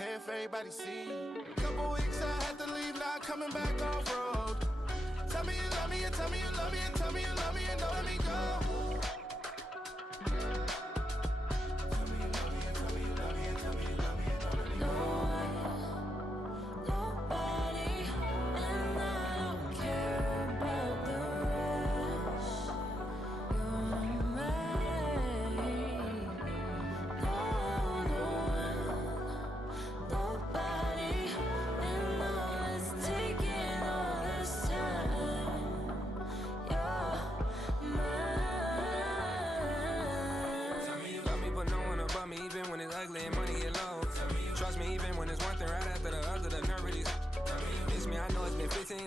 care if everybody see. Couple weeks I had to leave, now coming back off road. Tell me you love me, and tell me you love me, and tell me you love me, and don't let me go.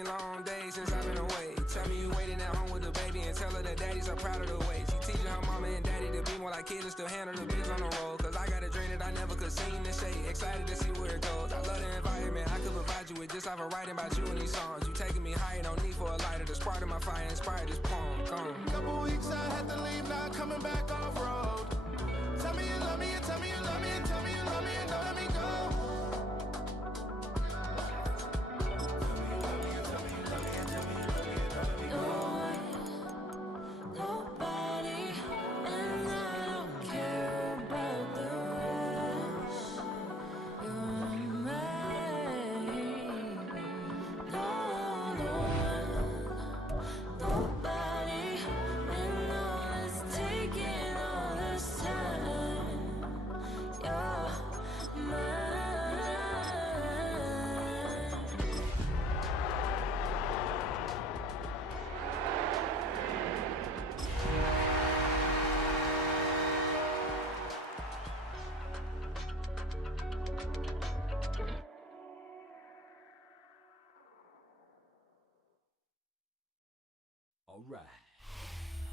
Long days since I've been away. Tell me you waiting at home with the baby and tell her that daddy's so proud of the way. She teaching her mama and daddy to be more like kids and still handle the biz on the road. Cause I got a dream that I never could see in the shade. Excited to see where it goes. I love the environment. I could provide you with just off of writing about you in these songs. You taking me higher, no need for a lighter. The spark of my fire inspired this poem. Gone. Couple weeks I had to leave, now coming back off road. Tell me you love me, and tell me you love me, and tell me you love me, and don't let me go.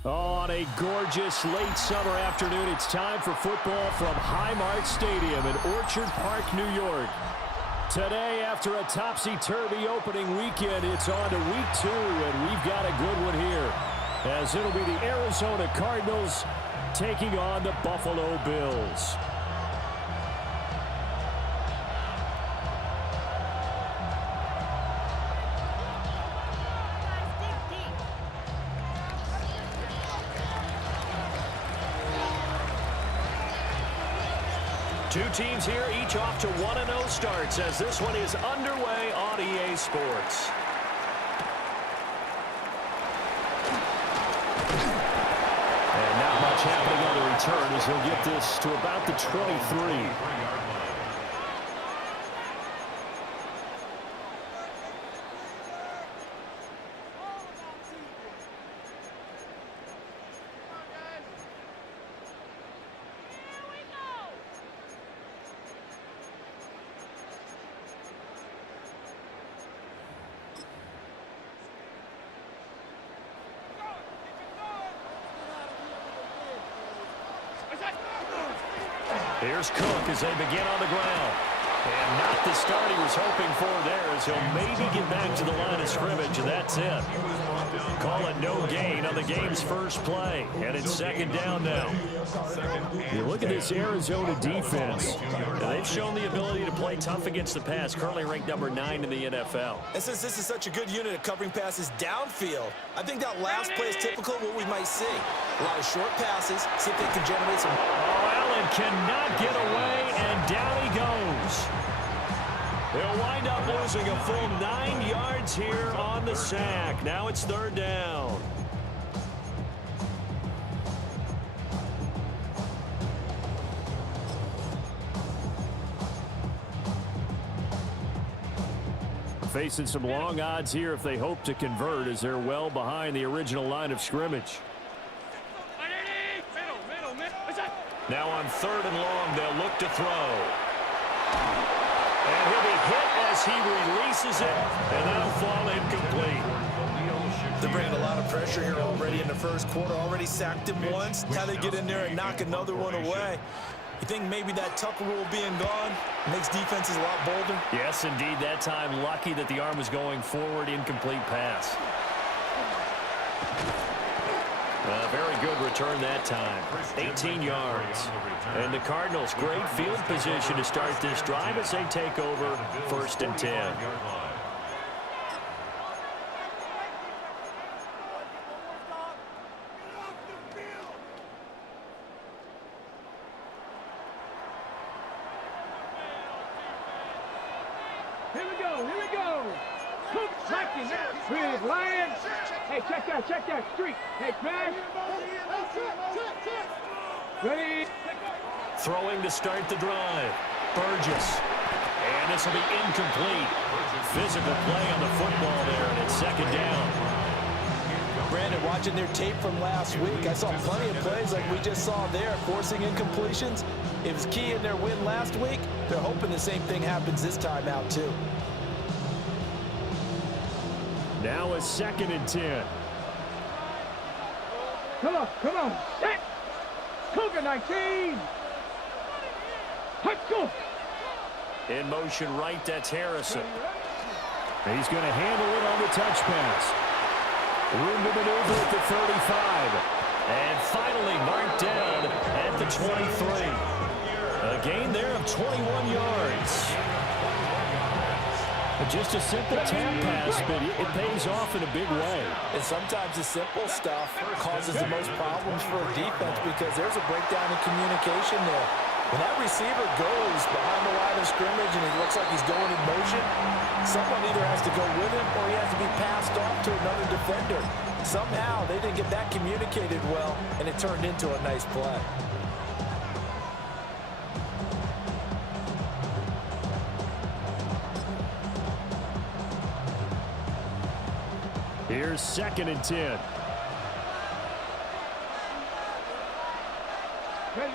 On a gorgeous late summer afternoon, it's time for football from Highmark Stadium in Orchard Park, New York. Today, after a topsy-turvy opening weekend, it's on to week 2, and we've got a good one here, as it'll be the Arizona Cardinals taking on the Buffalo Bills. Two teams here, each off to 1-0 starts as this one is underway on EA Sports. And not much happening on the return as he'll get this to about the 23. Here's Cook as they begin on the ground. And not the start he was hoping for there, as he'll maybe get back to the line of scrimmage, and that's it. Call it no gain on the game's first play, and it's second down now. You look at this Arizona defense, and they've shown the ability to play tough against the pass, currently ranked number 9 in the NFL. And since this is such a good unit at covering passes downfield, I think that last play is typical of what we might see. A lot of short passes, see if they can generate some... Oh, Allen cannot get away, and down he goes. They'll wind up losing a full 9 yards here on the sack. Now it's third down. Facing some long odds here if they hope to convert, as they're well behind the original line of scrimmage. Now on third and long, they'll look to throw. And he'll be hit as he releases it, and that'll fall incomplete. They're bringing a lot of pressure here already in the first quarter. Already sacked him once. Now they get in there and knock another one away. You think maybe that Tucker rule being gone makes defenses a lot bolder? Yes, indeed. That time, lucky that the arm was going forward. Incomplete pass. A very good return that time. 18 yards. And the Cardinals, great field position to start this drive as they take over 1st and 10. Here we go. Cook tracking that. Big Lion. Hey, check that street. Hey, Crash. Ready. Throwing to start the drive. Burgess. And this will be incomplete. Physical play on the football there, and it's 2nd down. Brandon, watching their tape from last week, I saw plenty of plays like we just saw there, forcing incompletions. It was key in their win last week. They're hoping the same thing happens this time out, too. Now a 2nd and 10. Come on. Set. Cougar 19. Let's go. In motion right, that's Harrison. He's going to handle it on the touch pass. Room to maneuver at the 35. And finally marked down at the 23. A gain there of 21 yards. Just a simple tap pass, but it pays off in a big way. And sometimes the simple stuff causes the most problems for a defense because there's a breakdown in communication there. When that receiver goes behind the line of scrimmage and it looks like he's going in motion, someone either has to go with him or he has to be passed off to another defender. Somehow they didn't get that communicated well, and it turned into a nice play. Here's 2nd and 10. Ready.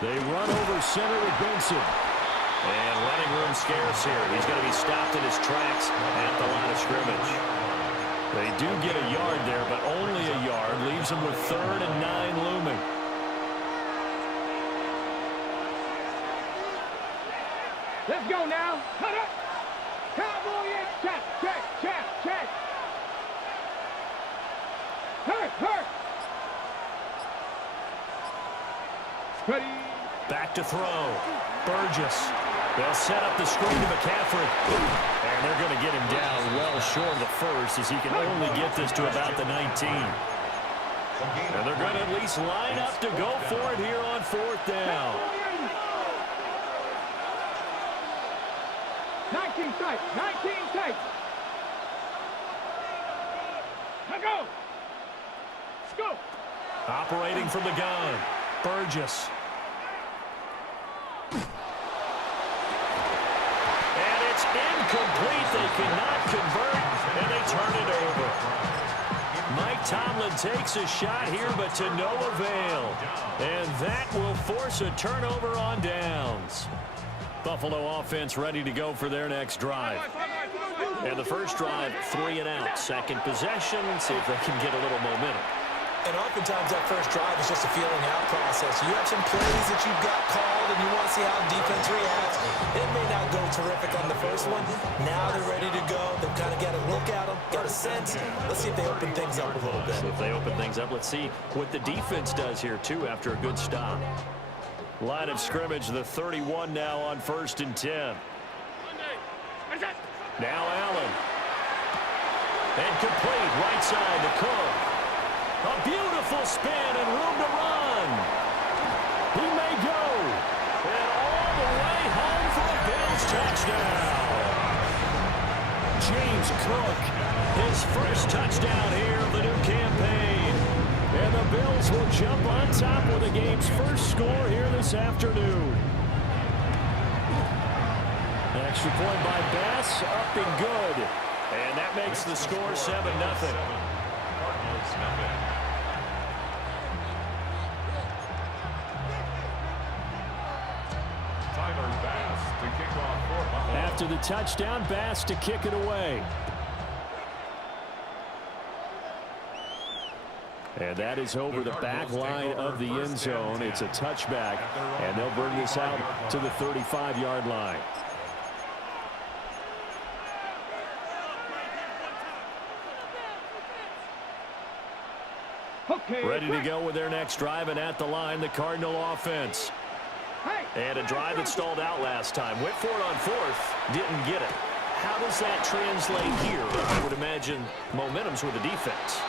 They run over center with Benson. And running room scarce here. He's going to be stopped in his tracks at the line of scrimmage. They do get a yard there, but only a yard. Leaves them with 3rd and 9 looming. Let's go now. Cut up. Cowboy in. Check. Hurt. Ready. Back to throw. Burgess. They'll set up the screen to McCaffrey. And they're going to get him down well short of the first as he can only get this to about the 19. And they're going to at least line up to go for it here on 4th down. 19 tight. Let's go. Operating from the gun. Burgess. And it's incomplete. They cannot convert, and they turn it over. Mike Tomlin takes a shot here, but to no avail. And that will force a turnover on downs. Buffalo offense ready to go for their next drive. And the first drive, 3 and out. Second possession, see if they can get a little momentum. And oftentimes that first drive is just a feeling out process. You have some plays that you've got called and you want to see how the defense reacts. It may not go terrific on the first one. Now they're ready to go. They've kind of got a look at them, got a sense. Let's see if they open things up a little bit. So if they open things up, let's see what the defense does here, too, after a good stop. Line of scrimmage, the 31 now on 1st and 10. Now Allen. And complete, right side to Cook. A beautiful spin and room to run. He may go. And all the way home for a Bills touchdown. James Cook, his first touchdown here of the new campaign. And the Bills will jump on top with the game's first score here this afternoon. An extra point by Bass, up and good. And that makes the score 7-0. After the touchdown, Bass to kick it away. And that is over the back line of the end zone. It's a touchback, and they'll bring this out to the 35-yard line. Okay. Ready to go with their next drive, and at the line, the Cardinal offense. And a drive that stalled out last time. Went for it on fourth, didn't get it. How does that translate here? I would imagine momentum's with the defense.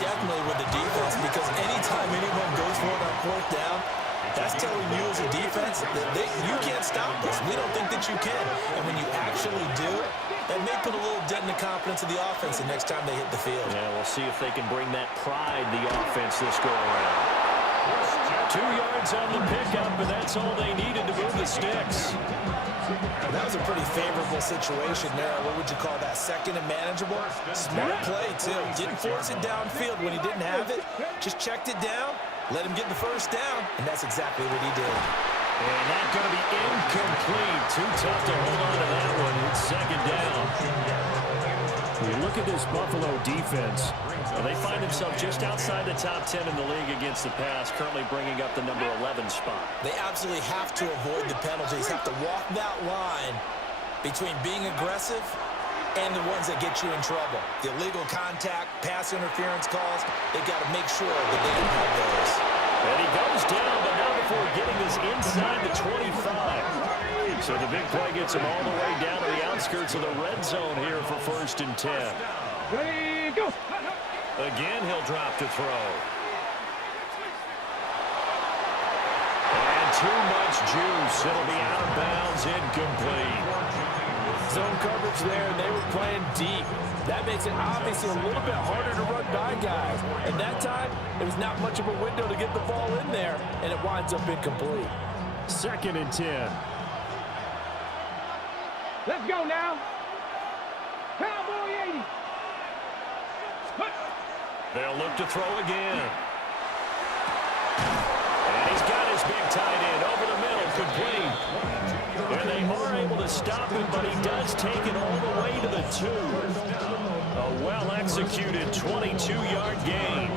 Definitely with the defense, because anytime anyone goes for it on fourth down, that's telling you as a defense that you can't stop us. We don't think that you can. And when you actually do, that may put a little dent in the confidence of the offense the next time they hit the field. Yeah, we'll see if they can bring that pride, the offense, this go-around. 2 yards on the pickup, and that's all they needed to move the sticks. Well, that was a pretty favorable situation there. What would you call that? Second and manageable? Smart play, too. Didn't force it downfield when he didn't have it. Just checked it down, let him get the first down, and that's exactly what he did. And that's going to be incomplete. Too tough to hold on to that one. It's second down. When you look at this Buffalo defense, they find themselves just outside the top 10 in the league against the pass, currently bringing up the number 11 spot. They absolutely have to avoid the penalties, have to walk that line between being aggressive and the ones that get you in trouble. The illegal contact, pass interference calls, they've got to make sure that they don't have those. And he goes down, but now before getting this inside the 25. So the big play gets him all the way down to the outskirts of the red zone here for 1st and 10. Ready, go. Again, he'll drop to throw. And too much juice. It'll be out of bounds, incomplete. Zone coverage there, and they were playing deep. That makes it obviously a little bit harder to run by guys. And that time, it was not much of a window to get the ball in there, and it winds up incomplete. 2nd and 10. Let's go now. Cowboy 80. They'll look to throw again. And he's got his big tight end over the middle, complete. And they are able to stop him, but he does take it all the way to the 2. A well-executed 22-yard gain.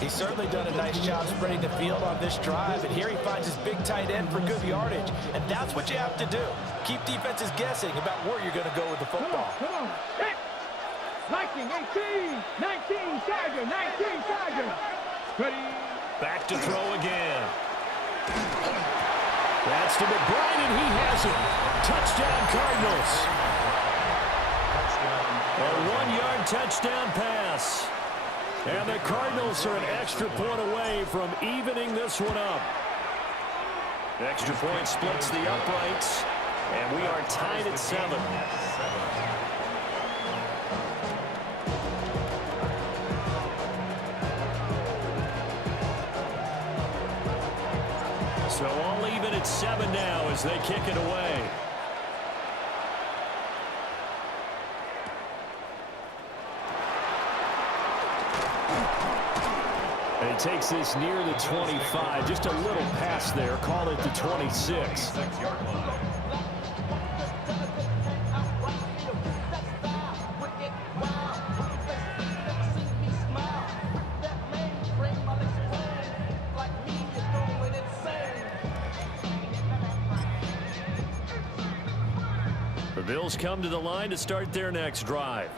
He's certainly done a nice job spreading the field on this drive, and here he finds his big tight end for good yardage. And that's what you have to do. Keep defenses guessing about where you're going to go with the football. Come on. 19, 18, 19, Tiger, 19, Tiger. Ready. Back to throw again. That's to McBride, and he has it. Touchdown, Cardinals. A 1-yard touchdown pass. And the Cardinals are an extra point away from evening this one up. Extra point splits the uprights, and we are tied at 7. So all even at 7 now as they kick it away. And he takes this near the 25. Just a little pass there. Call it the 26. The Bills come to the line to start their next drive.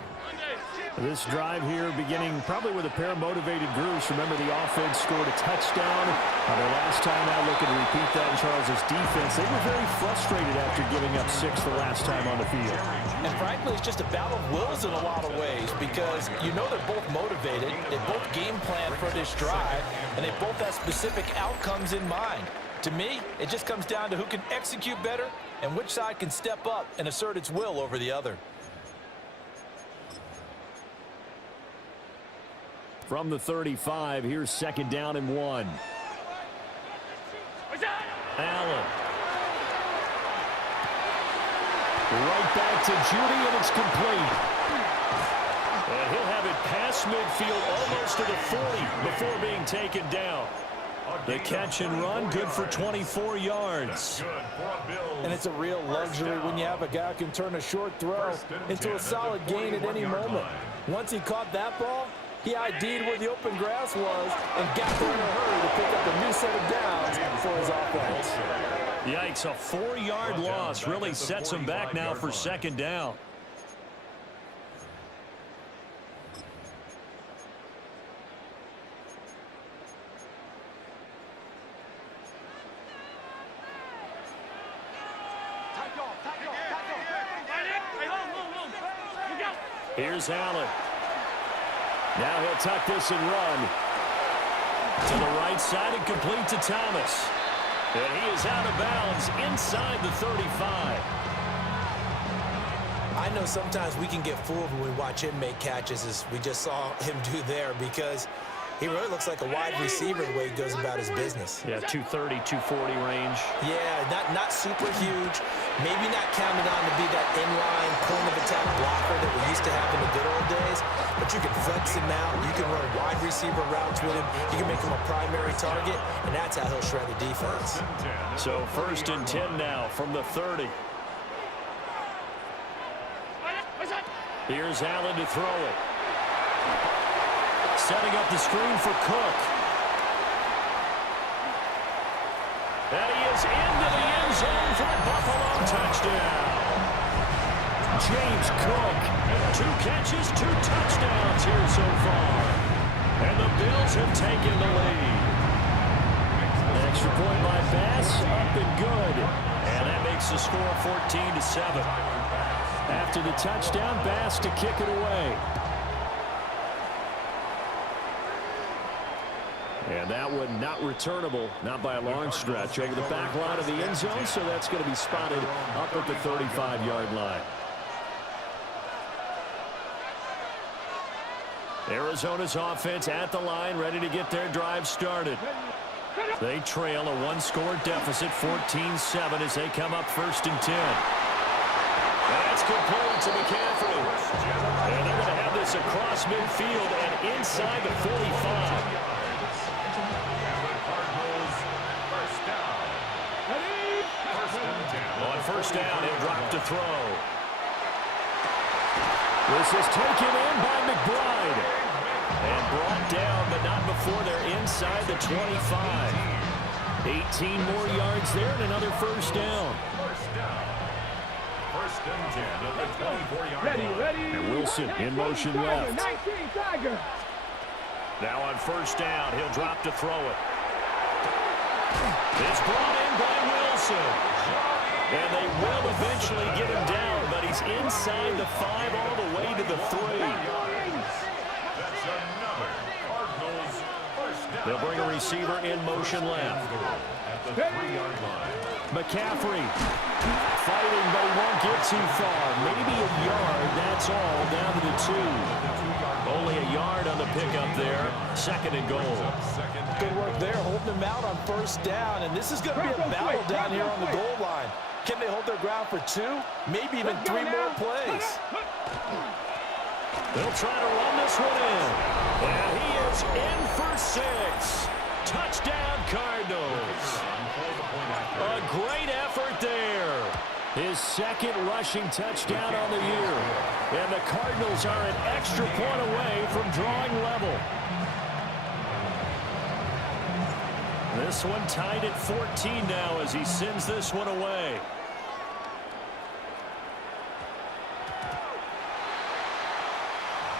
This drive here beginning probably with a pair of motivated groups. Remember, the offense scored a touchdown. The last time out, looking to repeat that in Charles' defense. They were very frustrated after giving up 6 the last time on the field. And frankly, it's just a battle of wills in a lot of ways, because you know they're both motivated, they both game plan for this drive, and they both have specific outcomes in mind. To me, it just comes down to who can execute better and which side can step up and assert its will over the other. From the 35, here's 2nd down and 1. Allen. Right back to Judy, and it's complete. And he'll have it past midfield, almost to the 40, before being taken down. The catch and run, good for 24 yards. And it's a real luxury when you have a guy who can turn a short throw into a solid gain at any moment. Once he caught that ball, he ID'd where the open grass was and got there in a hurry to pick up a new set of downs for his offense. Yikes, a 4-yard loss really sets him back now for 2nd down. Here's Allen. Now he'll tuck this and run. To the right side and complete to Thomas. And he is out of bounds inside the 35. I know sometimes we can get fooled when we watch him make catches, as we just saw him do there, because he really looks like a wide receiver the way he goes about his business. Yeah, 230, 240 range. Yeah, not super huge. Maybe not counted on to be that inline point-of-attack blocker that we used to have in the good old days, but you can flex him out. You can run wide receiver routes with him. You can make him a primary target, and that's how he'll shred the defense. So 1st and 10 now from the 30. Here's Allen to throw it. Setting up the screen for Cook. And he is into the end zone for a Buffalo touchdown. James Cook, 2 catches, 2 touchdowns here so far. And the Bills have taken the lead. An extra point by Bass, up and good. And that makes the score 14-7. After the touchdown, Bass to kick it away. And that one not returnable, not by a long stretch, over the back line of the end zone, so that's going to be spotted up at the 35-yard line. Arizona's offense at the line, ready to get their drive started. They trail a 1-score deficit, 14-7, as they come up 1st and 10. That's complete to McCaffrey. And they're going to have this across midfield and inside the 45. On 1st down, he'll drop to throw. This is taken in by McBride. And brought down, but not before they're inside the 25. 18 more yards there and another 1st down. 1st and 10 at the 24-yard line. Ready. And Wilson in motion left. 19, Tiger. Now on 1st down, he'll drop to throw it. It's brought in by Wilson. And they will eventually get him down, but he's inside the 5 all the way to the 3. That's another Cardinals 1st down. They'll bring a receiver in motion left. At the 3-yard line. McCaffrey fighting, but he won't get too far. Maybe a yard, that's all, down to the 2. Only a yard on the pickup there. 2nd and goal. Good work there, holding him out on 1st down, and this is going to be a battle down here on the goal line. Can they hold their ground for 2? Maybe even 3 more plays. They'll try to run this one in. And he is in for 6. Touchdown, Cardinals. A great effort there. His 2nd rushing touchdown on the year. And the Cardinals are an extra point away from drawing level. This one tied at 14 now as he sends this one away.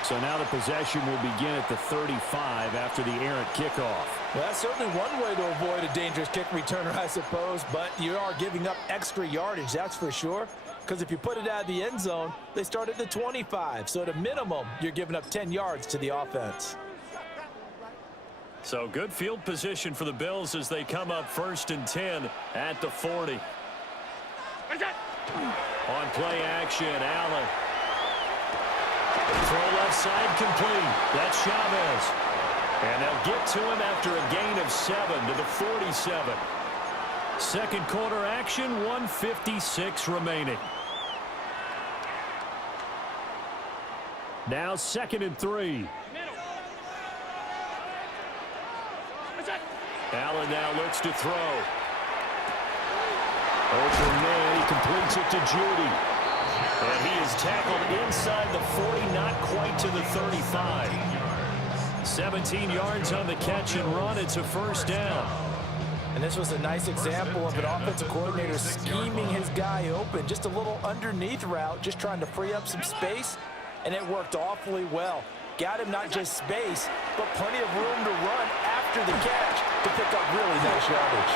So now the possession will begin at the 35 after the errant kickoff. Well, that's certainly one way to avoid a dangerous kick returner, I suppose, but you are giving up extra yardage, that's for sure, because if you put it out of the end zone, they start at the 25, so at a minimum, you're giving up 10 yards to the offense. So good field position for the Bills as they come up 1st and 10 at the 40. On play action, Allen. Throw left side complete. That's Chavez. And they'll get to him after a gain of 7 to the 47. 2nd quarter action, 1:56 remaining. Now 2nd and 3. Allen now looks to throw. Open man, he completes it to Judy. And he is tackled inside the 40, not quite to the 35. 17 yards on the catch and run. It's a 1st down. And this was a nice example of an offensive coordinator scheming his guy open. Just a little underneath route, just trying to free up some space, and it worked awfully well. Got him not just space, but plenty of room to run after the catch to pick up really nice yardage.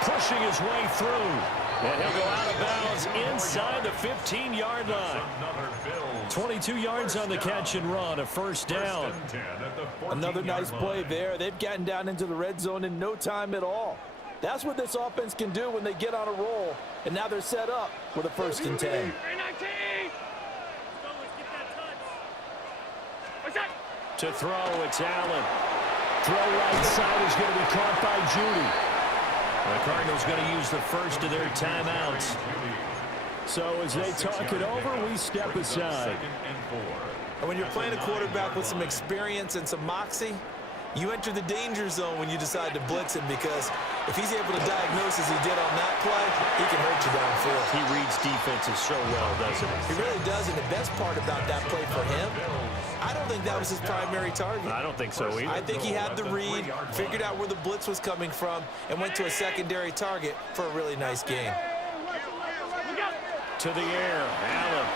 Pushing his way through. And he'll go out of bounds inside the 15-yard line. 22 yards on the catch and run, a first down. Another nice play there. They've gotten down into the red zone in no time at all. That's what this offense can do when they get on a roll. And now they're set up with a 1st and 10. To throw, it's Allen. Throw right side is going to be caught by Judy. The Cardinals going to use the first of their timeouts. So as they talk it over, we step aside. And when you're playing a quarterback with some experience and some moxie, you enter the danger zone when you decide to blitz him, because if he's able to diagnose as he did on that play, he can hurt you downfield. He reads defenses so well, doesn't he? He really does, and the best part about that play for him, I don't think that was his primary target. I don't think so either. I think he had the read, figured out where the blitz was coming from, and went to a secondary target for a really nice game. To the air, Allen.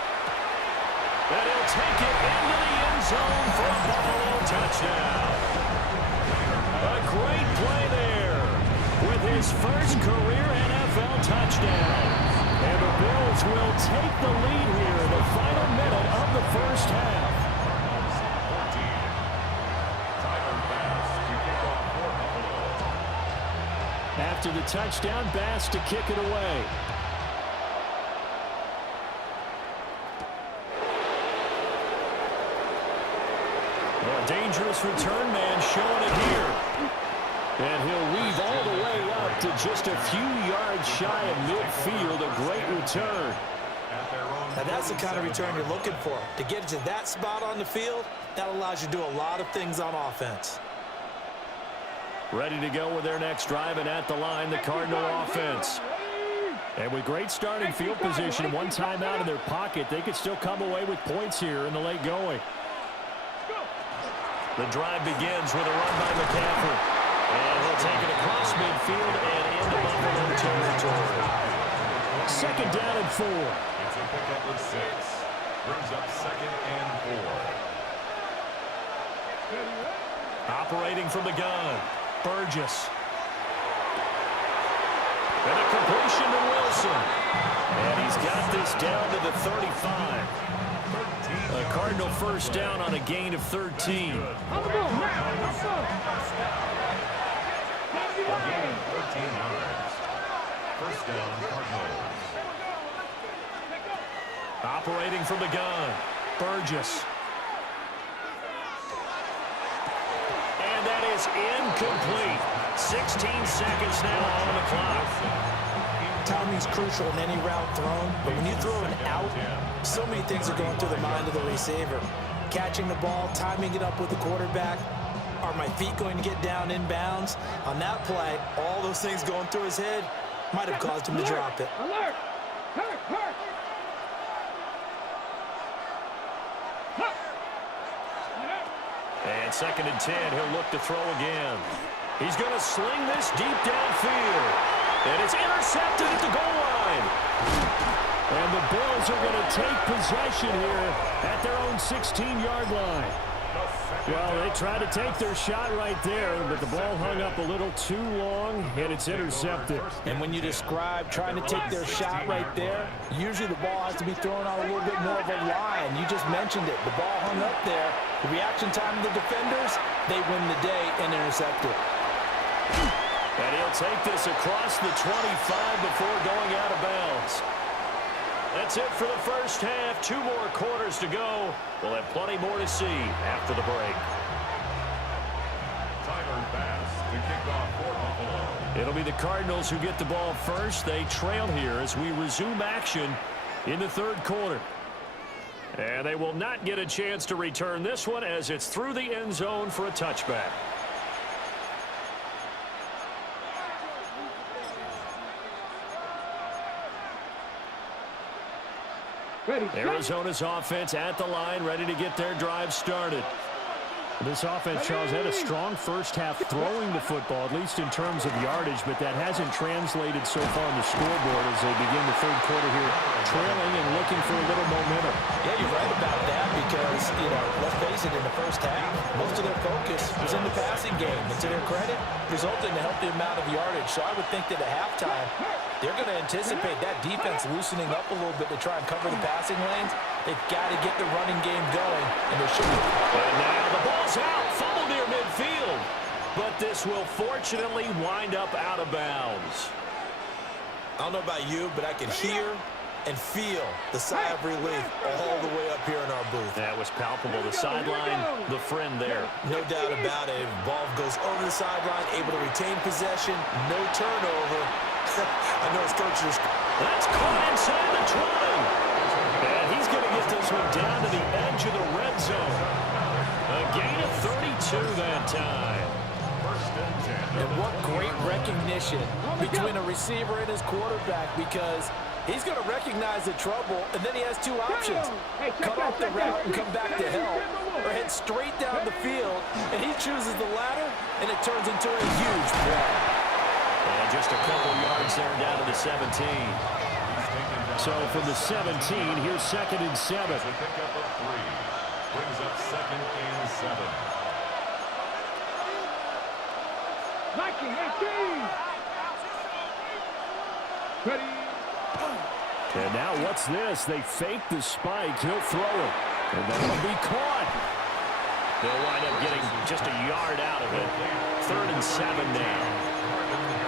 And he'll take it into the end zone for a Buffalo touchdown. A great play there with his first career NFL touchdown. And the Bills will take the lead here in the final minute of the first half. After the touchdown, Bass to kick it away. A dangerous return man showing it here. And he'll weave all the way up to just a few yards shy of midfield. A great return. Now that's the kind of return you're looking for. To get to that spot on the field, that allows you to do a lot of things on offense. Ready to go with their next drive, and at the line, the Cardinal offense. And with great starting field position, one timeout in their pocket, they could still come away with points here in the late going. The drive begins with a run by McCaffrey. And he'll take it across midfield and into Buffalo territory. 2nd down and 4. It's a pickup of 6. Brings up 2nd and 4. Operating from the gun, Burgess. And a completion to Wilson. And he's got this down to the 35. A Cardinal first down on a gain of 13. First down, Cardinals. Operating from the gun, Burgess. And that is incomplete. 16 seconds now on the clock. Timing's crucial in any route thrown, but when you throw an out, so many things are going through the mind of the receiver. Catching the ball, timing it up with the quarterback. Are my feet going to get down in bounds? On that play, all those things going through his head might have caused him to drop it. Alert! Hurt! Hurt! And 2nd and 10, he'll look to throw again. He's going to sling this deep downfield. And it's intercepted at the goal line. And the Bills are going to take possession here at their own 16-yard line. Well, they tried to take their shot right there, but the ball hung up a little too long, and it's intercepted. And when you describe trying to take their shot right there, usually the ball has to be thrown on a little bit more of a line. You just mentioned it. The ball hung up there. The reaction time of the defenders, they win the day and intercept it. And he'll take this across the 25 before going out of bounds. That's it for the first half. 2 more quarters to go. We'll have plenty more to see after the break. Tyler Bass to kick off for Buffalo. It'll be the Cardinals who get the ball first. They trail here as we resume action in the 3rd quarter. And they will not get a chance to return this one as it's through the end zone for a touchback. Ready, Arizona's offense at the line, ready to get their drive started. This offense, Charles, had a strong first half throwing the football, at least in terms of yardage, but that hasn't translated so far on the scoreboard as they begin the third quarter here, trailing and looking for a little momentum. Yeah, you're right about that because, let's face it, in the first half, most of their focus was in the passing game. And to their credit, resulted in a healthy amount of yardage. So I would think that at halftime, they're going to anticipate that defense loosening up a little bit to try and cover the passing lanes. They've got to get the running game going, and they should be. And now the ball's out, fumble near midfield. But this will fortunately wind up out of bounds. I don't know about you, but I can hear and feel the sigh of relief all the way up here in our booth. That was palpable. The sideline, the friend there. No doubt about it. Ball goes over the sideline, able to retain possession, no turnover. I know his coaches. That's caught inside the 20. And he's going to get this one down to the edge of the red zone. A gain of 32 that time. And what great recognition between a receiver and his quarterback, because he's going to recognize the trouble, and then he has two options. Cut off the route and come back to help, or head straight down the field, and he chooses the latter, and it turns into a huge play. And just a couple yards there down to the 17. So from the 17, here's 2nd and 7. Pick up a 3. Brings up 2nd and 7. 19, 18. Ready. And now what's this? They fake the spike. He'll throw it. And then he'll be caught. They'll wind up getting just a yard out of it. 3rd and 7 now.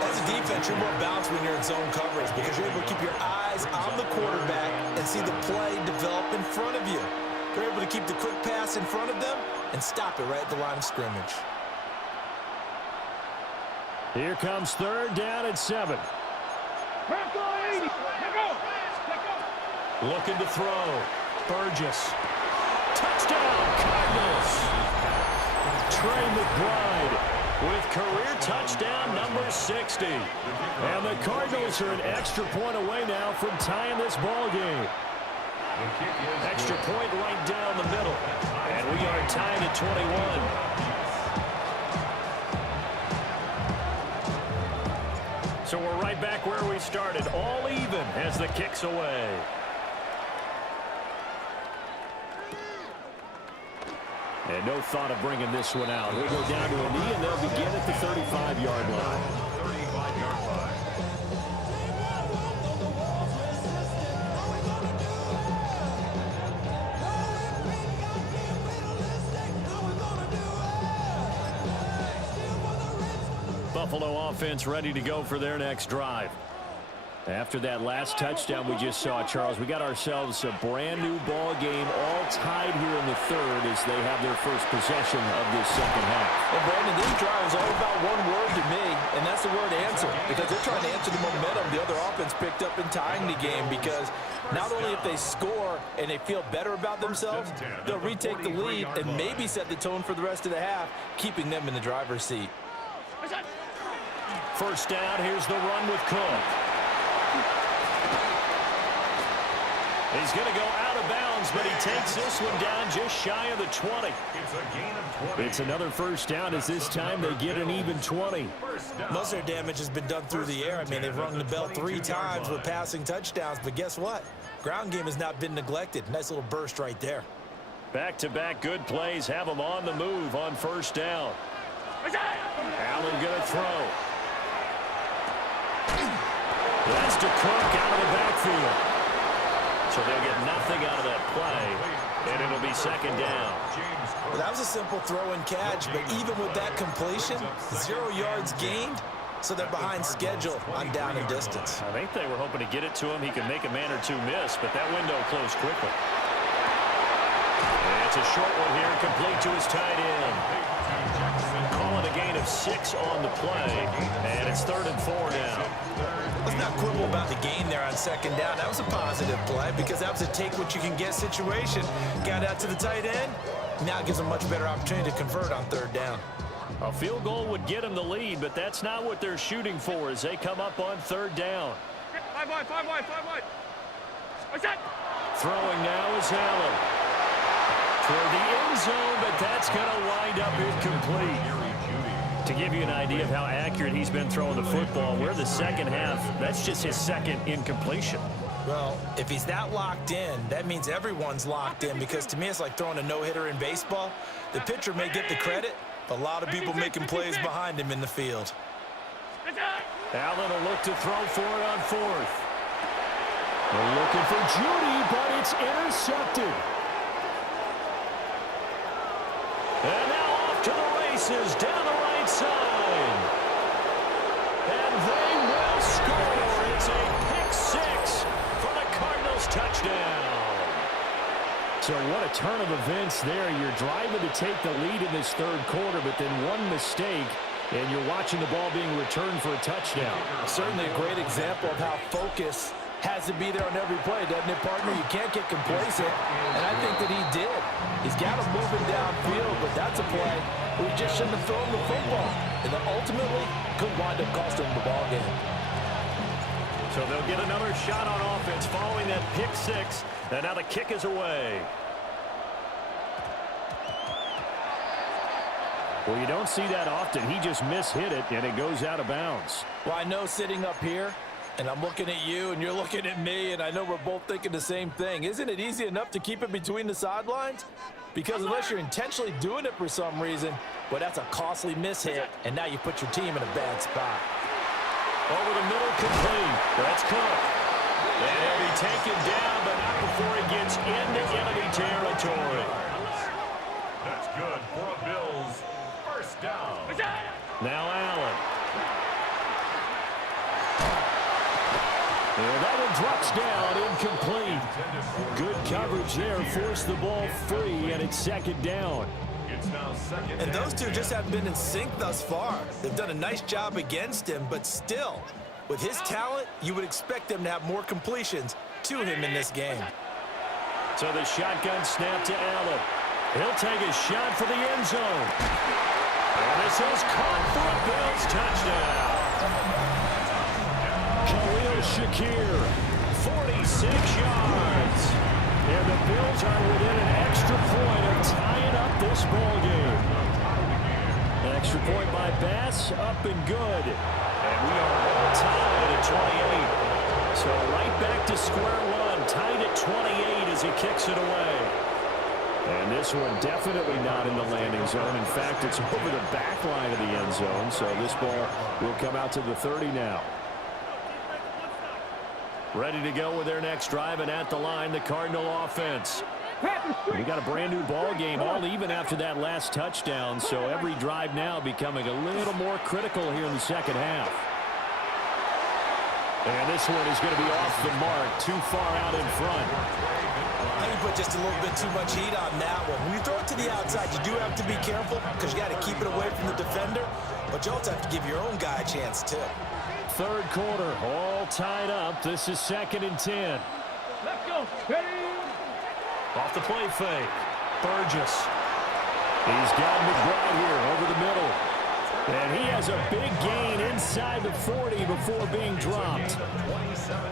As a defense, you're more balanced when you're in zone coverage because you're able to keep your eyes on the quarterback and see the play develop in front of you. You're able to keep the quick pass in front of them and stop it right at the line of scrimmage. Here comes 3rd down and 7. Looking to throw. Burgess. Touchdown, Cardinals. Trey McBride with career touchdown number 60. And the Cardinals are an extra point away now from tying this ball game. Extra point right down the middle. And we are tied at 21. So we're right back where we started, all even as the kick's away. And no thought of bringing this one out. He'll go down to a knee, and they'll begin at the 35-yard line. 35-yard line. Buffalo offense ready to go for their next drive. After that last touchdown we just saw, Charles, we got ourselves a brand new ball game, all tied here in the 3rd as they have their first possession of this 2nd half. And Brandon, this drive is all about one word to me, and that's the word answer, because they're trying to answer the momentum the other offense picked up in tying the game, because not only if they score and they feel better about themselves, they'll retake the lead and maybe set the tone for the rest of the half, keeping them in the driver's seat. First down, here's the run with Cook. He's going to go out of bounds, but he takes this one down just shy of the 20. It's a gain of 20. It's another first down as this time they get an even 20. Most of their damage has been done through the air. I mean, they've rung the bell 3 times with passing touchdowns, but guess what? Ground game has not been neglected. Nice little burst right there. Back-to-back good plays have them on the move on first down. Allen going to throw. That's to Cook out of the backfield. So they'll get nothing out of that play, and it'll be 2nd down. Well, that was a simple throw and catch, but even with that completion, 0 yards gained, so they're behind schedule on down and distance. I think they were hoping to get it to him. He could make a man or two miss, but that window closed quickly. And it's a short one here, complete to his tight end. Calling a gain of 6 on the play, and it's 3rd and 4 now. Let's not quibble about the gain there on 2nd down. That was a positive play because that was a take-what-you-can-get situation. Got out to the tight end. Now it gives them a much better opportunity to convert on 3rd down. A field goal would get them the lead, but that's not what they're shooting for as they come up on 3rd down. 5 wide, 5 wide, 5 wide. What's that? Throwing now is Allen. toward the end zone, but that's going to wind up incomplete. To give you an idea of how accurate he's been throwing the football, we're the second half. That's just his second incompletion. Well, if he's that locked in, that means everyone's locked in, because to me it's like throwing a no-hitter in baseball. The pitcher may get the credit, but a lot of people making plays behind him in the field. Allen will look to throw for it on fourth. They're looking for Judy, but it's intercepted. And now off to the races down the right side. And they will score. It's a pick six for the Cardinals touchdown. So what a turn of events there. You're driving to take the lead in this third quarter, but then one mistake, and you're watching the ball being returned for a touchdown. Certainly a great example of how focus has to be there on every play, doesn't it, partner? You can't get complacent, and I think that he did. He's got him moving downfield, but that's a play where he just shouldn't have thrown the football, and then ultimately could wind up costing him the ball game. So they'll get another shot on offense following that pick six, and now the kick is away. Well, you don't see that often. He just mishit it, and it goes out of bounds. Well, I know sitting up here, and I'm looking at you, and you're looking at me, and I know we're both thinking the same thing. Isn't it easy enough to keep it between the sidelines? Because unless you're intentionally doing it for some reason, well, that's a costly mishit, and now you put your team in a bad spot. Over the middle, complete. That's Cook. And he'll be taken down, but not before he gets into enemy territory. That's good for a Bills first down. Now Allen. And that one drops down, incomplete. Good coverage there, forced the ball free, and it's second down. It's now second And down. those two just haven't been in sync thus far. They've done a nice job against him, but still, with his talent, you would expect them to have more completions to him in this game. So the shotgun snap to Allen. He'll take a shot for the end zone. And this is caught for a Bills touchdown. Khalil Shakir, 46 yards. And the Bills are within an extra point of tying up this ball game. An extra point by Bass, up and good. And we are all tied at 28. So right back to square one, tied at 28 as he kicks it away. And this one definitely not in the landing zone. In fact, it's over the back line of the end zone. So this ball will come out to the 30 now. Ready to go with their next drive, and at the line, the Cardinal offense. We got a brand new ball game, all even after that last touchdown. So every drive now becoming a little more critical here in the second half. And this one is going to be off the mark, too far out in front. I think you put just a little bit too much heat on that one. When you throw it to the outside, you do have to be careful because you got to keep it away from the defender, but you also have to give your own guy a chance too. Third quarter, all tied up. This is 2nd and 10. Let's go. Ready? Off the play fake. Burgess. He's got McBride here over the middle. And he has a big gain inside the 40 before being dropped.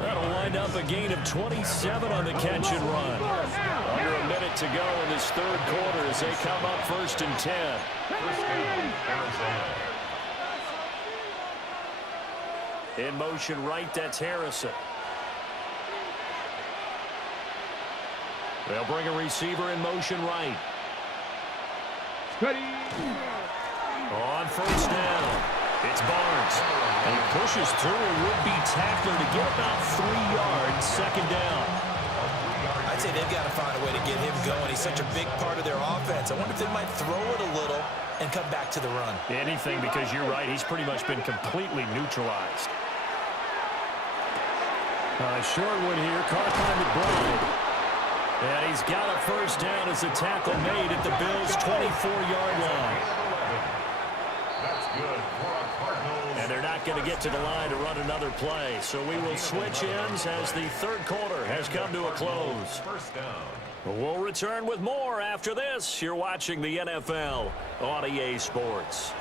That'll wind up a gain of 27 on the catch and run. Under a minute to go in this third quarter as they come up 1st and 10. First down, Arizona. In motion right, that's Harrison. They'll bring a receiver in motion right. Ready? On first down, it's Barnes. And he pushes through a would-be tackler to get about 3 yards, second down. I'd say they've got to find a way to get him going. He's such a big part of their offense. I wonder if they might throw it a little and come back to the run. Anything, because you're right, he's pretty much been completely neutralized. Short one here, caught by McBride. And he's got a first down as the tackle made at the Bills' 24-yard line. That's good for a Cardinals. And they're not going to get to the line to run another play. So we will switch ends as the third quarter has come to a close. First down. We'll return with more after this. You're watching the NFL on EA Sports.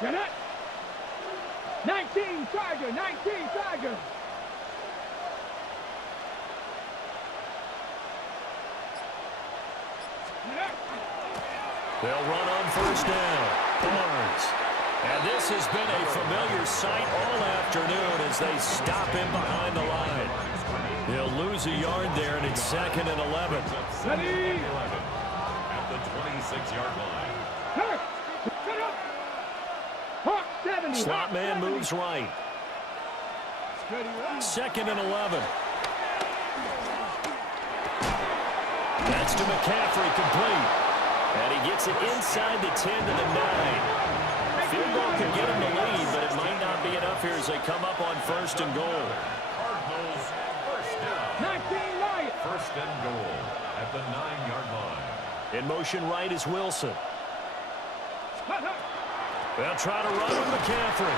Get it. 19 Tiger, 19 Tiger. They'll run on first down. Barnes. And this has been a familiar sight all afternoon as they stop him behind the line. They'll lose a yard there, and it's 2nd and 11. Ready. At the 26-yard line. Hurt. Set up. Hawk 70. Slot man moves right. 2nd and 11. That's to McCaffrey, complete. And he gets it inside the 10 to the 9. Field goal can get him the lead, but it might not be enough here as they come up on 1st and goal. Cardinals first down. 19 Lions. First and goal at the 9-yard line. In motion right is Wilson. They'll try to run with McCaffrey.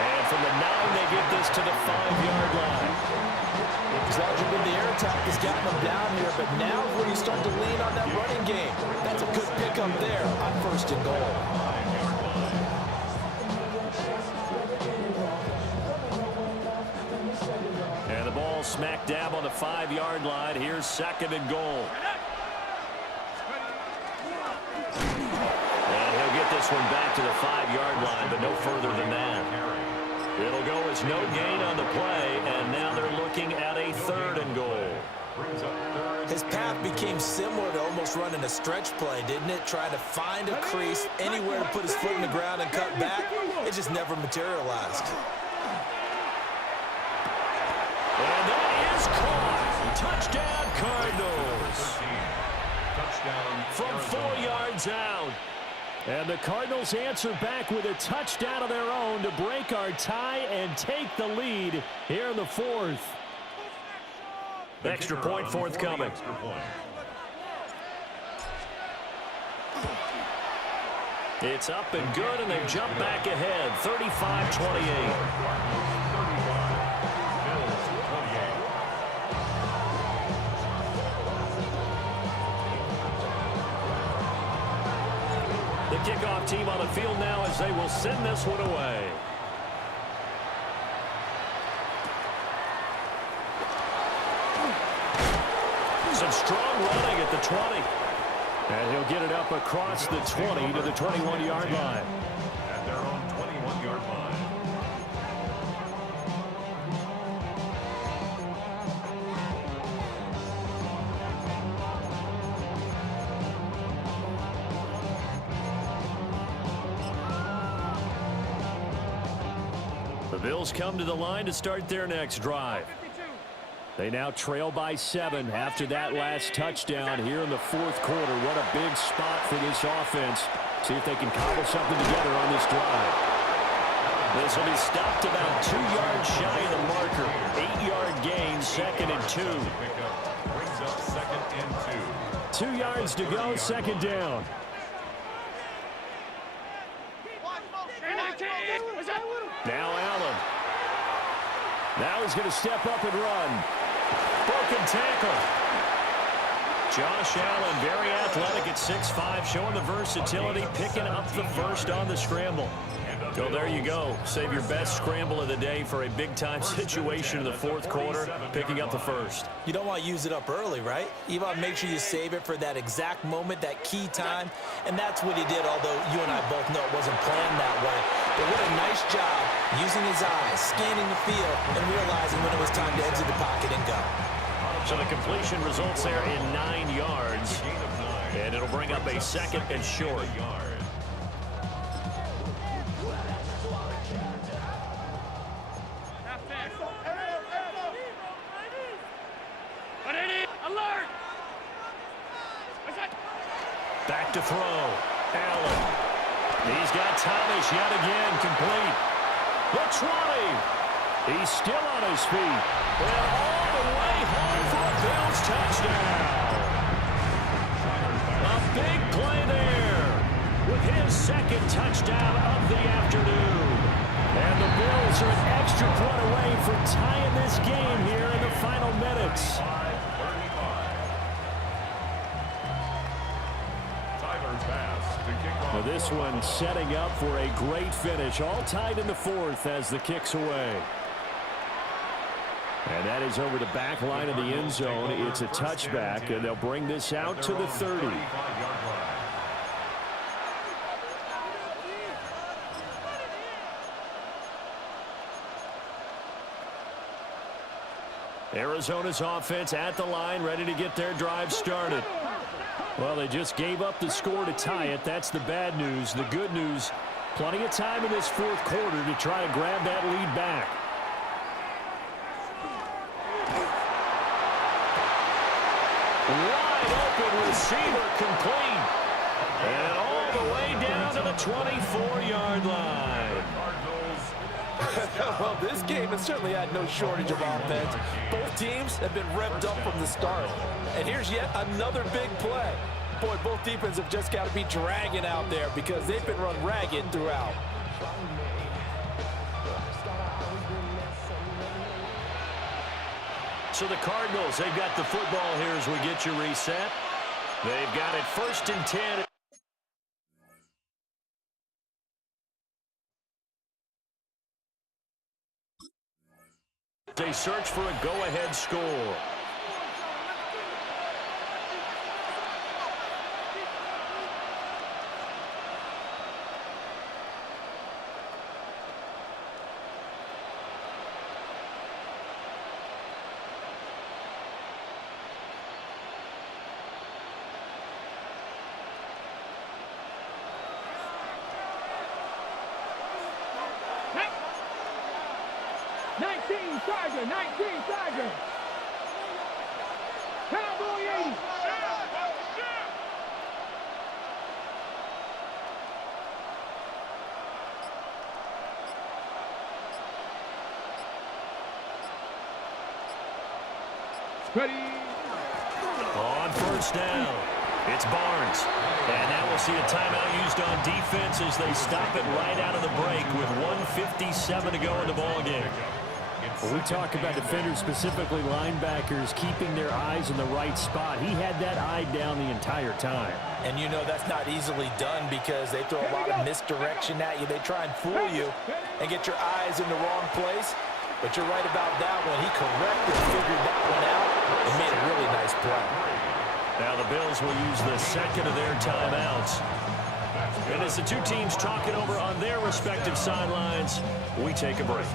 And from the 9, they get this to the 5-yard line. As long as the air attack has gotten them down here, but now is where you start to lean on that running game. That's a good pickup there on 1st and goal. And the ball smack dab on the 5-yard line. Here's 2nd and goal. And he'll get this one back to the 5-yard line, but no further than that. It'll go as no gain on the play, and now they're looking at a 3rd and goal. His path became similar to almost running a stretch play, didn't it? Trying to find a crease, anywhere to put his foot in the ground and cut back. It just never materialized. And that is caught. Touchdown, Cardinals. From 4 yards out. And the Cardinals answer back with a touchdown of their own to break our tie and take the lead here in the 4th. Extra point forthcoming. It's up and good, and they've jumped back ahead, 35-28. The kickoff team on the field now as they will send this one away. Some strong running at the 20. And he'll get it up across the 20 to the 21-yard line. At their own 21-yard line. The Bills come to the line to start their next drive. They now trail by 7 after that last touchdown here in the 4th quarter. What a big spot for this offense. See if they can cobble something together on this drive. This will be stopped about 2 yards shy of the marker. 8-yard gain, 2nd and 2. Brings up 2nd and 2. 2 yards to go, 2nd down. Now Allen. Now he's going to step up and run. Broken tackle. Josh Allen, very athletic at 6'5", showing the versatility, picking up the first on the scramble. So there you go. Save your best scramble of the day for a big-time situation in the 4th quarter, picking up the first. You don't want to use it up early, right? You want to make sure you save it for that exact moment, that key time. And that's what he did, although you and I both know it wasn't planned that way. But what a nice job using his eyes, scanning the field, and realizing when it was time to exit the pocket and go. So the completion results there in 9 yards. And it'll bring up a 2nd and short. Back to throw. Allen. He's got Thomas yet again, complete. The 20. He's still on his feet. And all the way home for a Bills touchdown. A big play there with his 2nd touchdown of the afternoon. And the Bills are an extra point away from tying this game here in the final minutes. Tyler's pass to Well, this one setting up for a great finish. All tied in the fourth as the kick's away. And that is over the back line of the end zone. It's a touchback, and they'll bring this out to the 30. Arizona's offense at the line, ready to get their drive started. Well, they just gave up the score to tie it. That's the bad news. The good news, plenty of time in this fourth quarter to try to grab that lead back. Wide open receiver complete. And all the way down to the 24-yard line. Well, this game has certainly had no shortage of offense. Both teams have been revved up from the start. And here's yet another big play. Boy, both defenses have just got to be dragging out there because they've been run ragged throughout. So the Cardinals, they've got the football here as we get you reset. They've got it 1st and 10. They search for a go-ahead score. Tiger, 19 Tiger. Cowboy 80. Ready. On 1st down, it's Barnes. And now we'll see a timeout used on defense as they stop it right out of the break with 1:57 to go in the ballgame. When we talk about defenders, specifically linebackers, keeping their eyes in the right spot, he had that eye down the entire time. And you know that's not easily done because they throw a lot of misdirection at you. They try and fool you and get your eyes in the wrong place. But you're right about that one. He corrected, figured that one out, and made a really nice play. Now the Bills will use the second of their timeouts. And as the two teams talk it over on their respective sidelines, we take a break.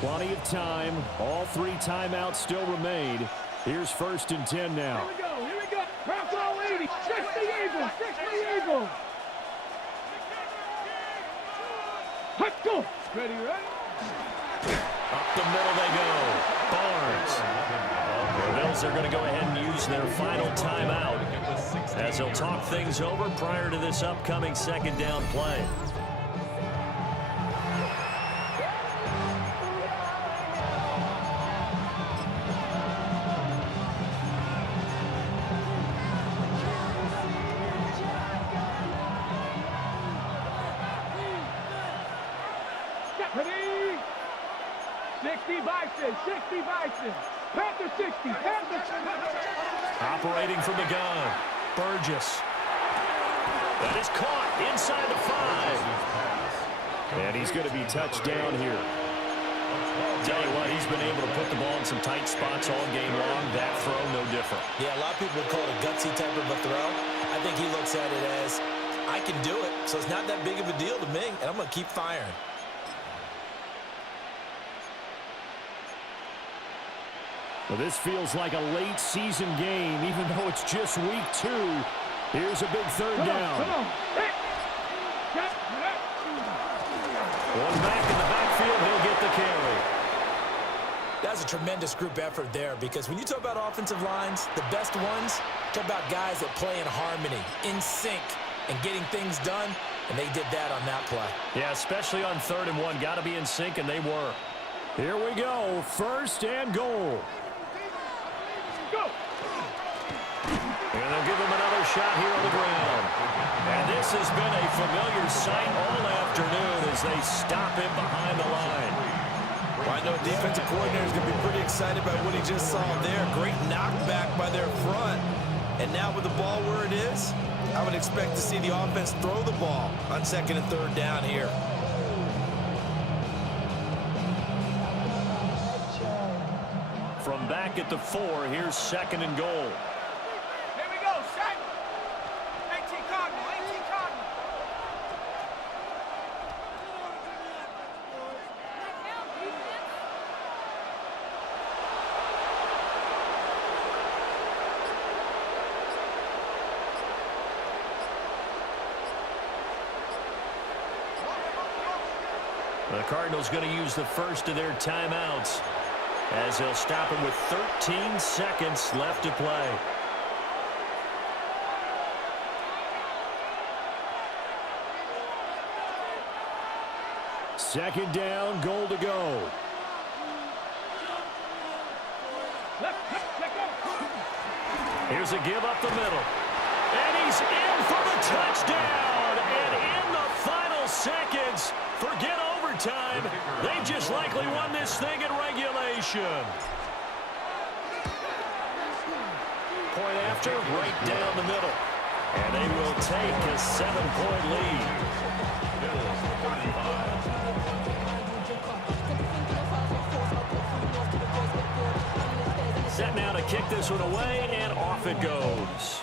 Plenty of time. All 3 timeouts still remain. Here's 1st and 10 now. Here we go, here we go. Bronco 80, 60 Eagles, 60 Eagles. Let's go. Ready, ready? Up the middle they go. Barnes. The Bills are going to go ahead and use their final timeout as they'll talk things over prior to this upcoming 2nd down play. Ready? 60 Bison, 60 Bison. Panther 60, Panther 60. Operating from the gun, Burgess. That is caught inside the 5. And he's going to be touched down here. Tell you what, he's been able to put the ball in some tight spots all game long. That throw, no different. Yeah, a lot of people would call it a gutsy type of a throw. I think he looks at it as, I can do it, so it's not that big of a deal to me, and I'm going to keep firing. Well, this feels like a late season game, even though it's just week 2. Here's a big 3rd down. Come on. One back in the backfield, he'll get the carry. That's a tremendous group effort there because when you talk about offensive lines, the best ones, talk about guys that play in harmony, in sync, and getting things done, and they did that on that play. Yeah, especially on 3rd and 1. Got to be in sync, and they were. Here we go, 1st and goal. Go. And they'll give him another shot here on the ground. And this has been a familiar sight all afternoon as they stop him behind the line. Well, I know defensive coordinator is going to be pretty excited about what he just saw there. Great knockback by their front. And now with the ball where it is, I would expect to see the offense throw the ball on 2nd and 3rd down here. From back at the 4, here's 2nd and goal. Here we go, set. 18 Cardinals, 18 Cardinals. The Cardinals going to use the first of their timeouts as they'll stop him with 13 seconds left to play. Second down, goal to go. Here's a give up the middle. And he's in for the touchdown. And in the final seconds, forget overtime. They just likely won this thing in regulation. Point after, right down the middle. And they will take a 7-point lead. Set now to kick this one away, and off it goes.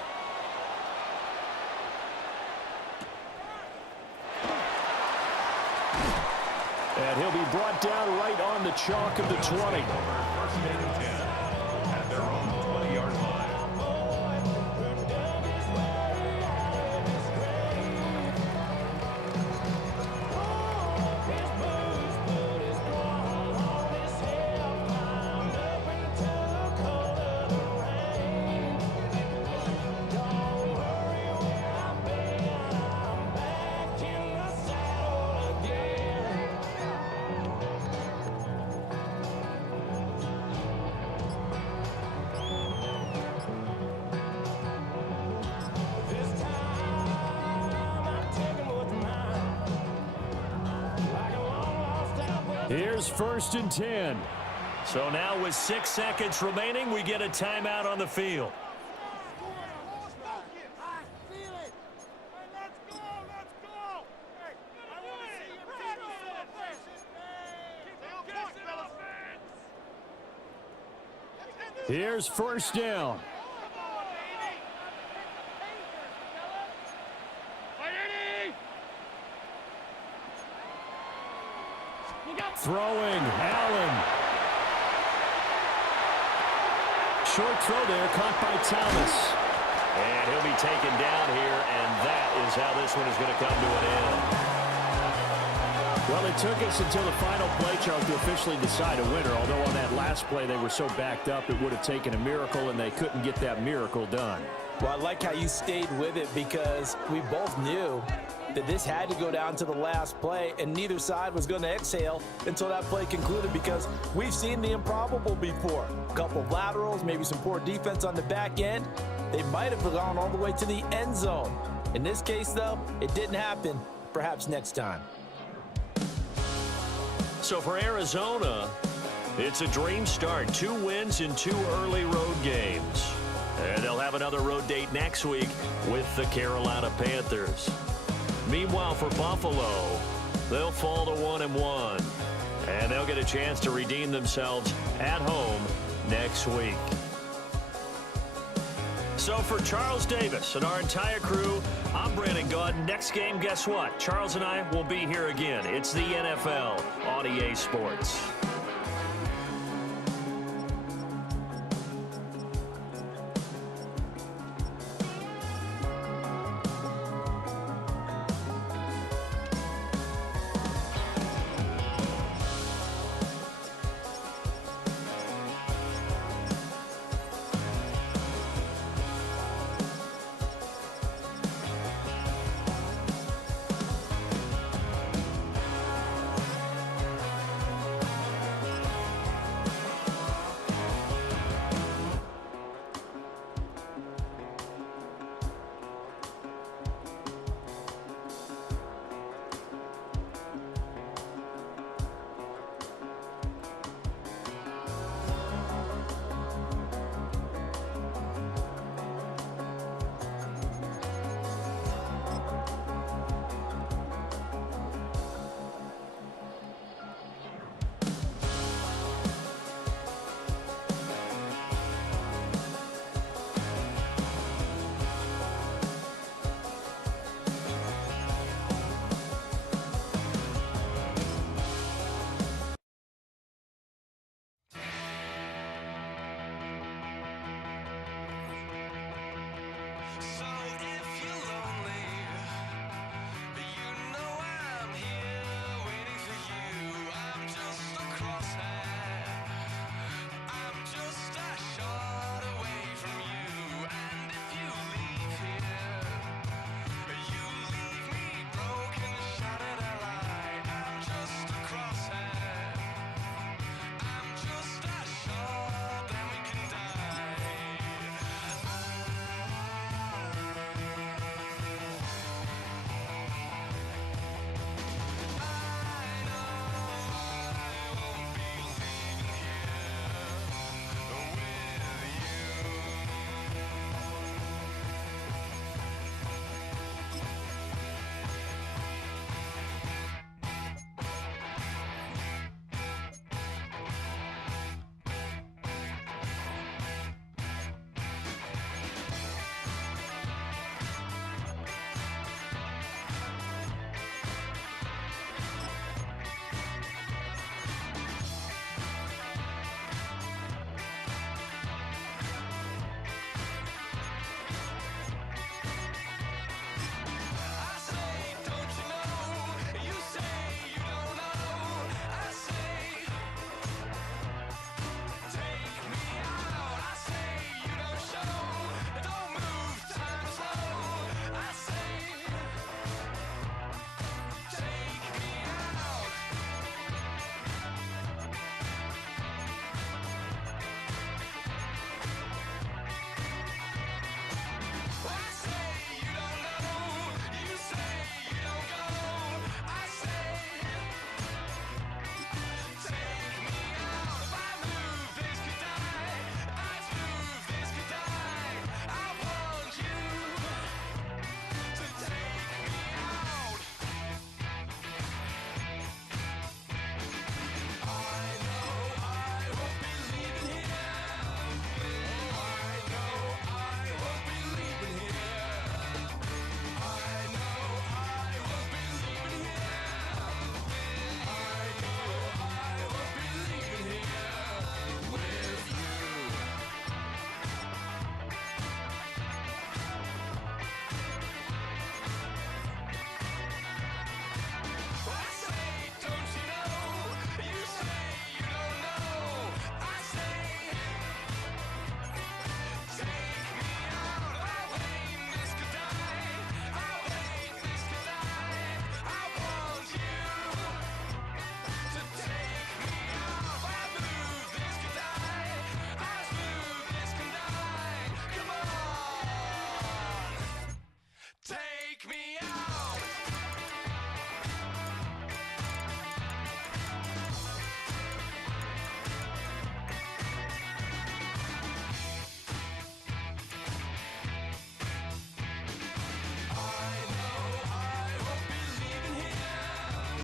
And he'll be brought down right on the chalk of the 20. First and 10 at their own 20-yard line. Here's 1st and 10. So now with 6 seconds remaining, we get a timeout on the field. Here's 1st down. Throwing, Allen. Short throw there, caught by Thomas. And he'll be taken down here, and that is how this one is going to come to an end. Well, it took us until the final play, Charles, to officially decide a winner, although on that last play they were so backed up it would have taken a miracle, and they couldn't get that miracle done. Well, I like how you stayed with it because we both knew that this had to go down to the last play, and neither side was going to exhale until that play concluded because we've seen the improbable before. A couple of laterals, maybe some poor defense on the back end. They might have gone all the way to the end zone. In this case, though, it didn't happen. Perhaps next time. So for Arizona, it's a dream start. 2 wins in 2 early road games. And they'll have another road date next week with the Carolina Panthers. Meanwhile, for Buffalo, they'll fall to 1-1. And they'll get a chance to redeem themselves at home next week. So for Charles Davis and our entire crew, I'm Brandon Gaudin. Next game, guess what? Charles and I will be here again. It's the NFL on EA Sports.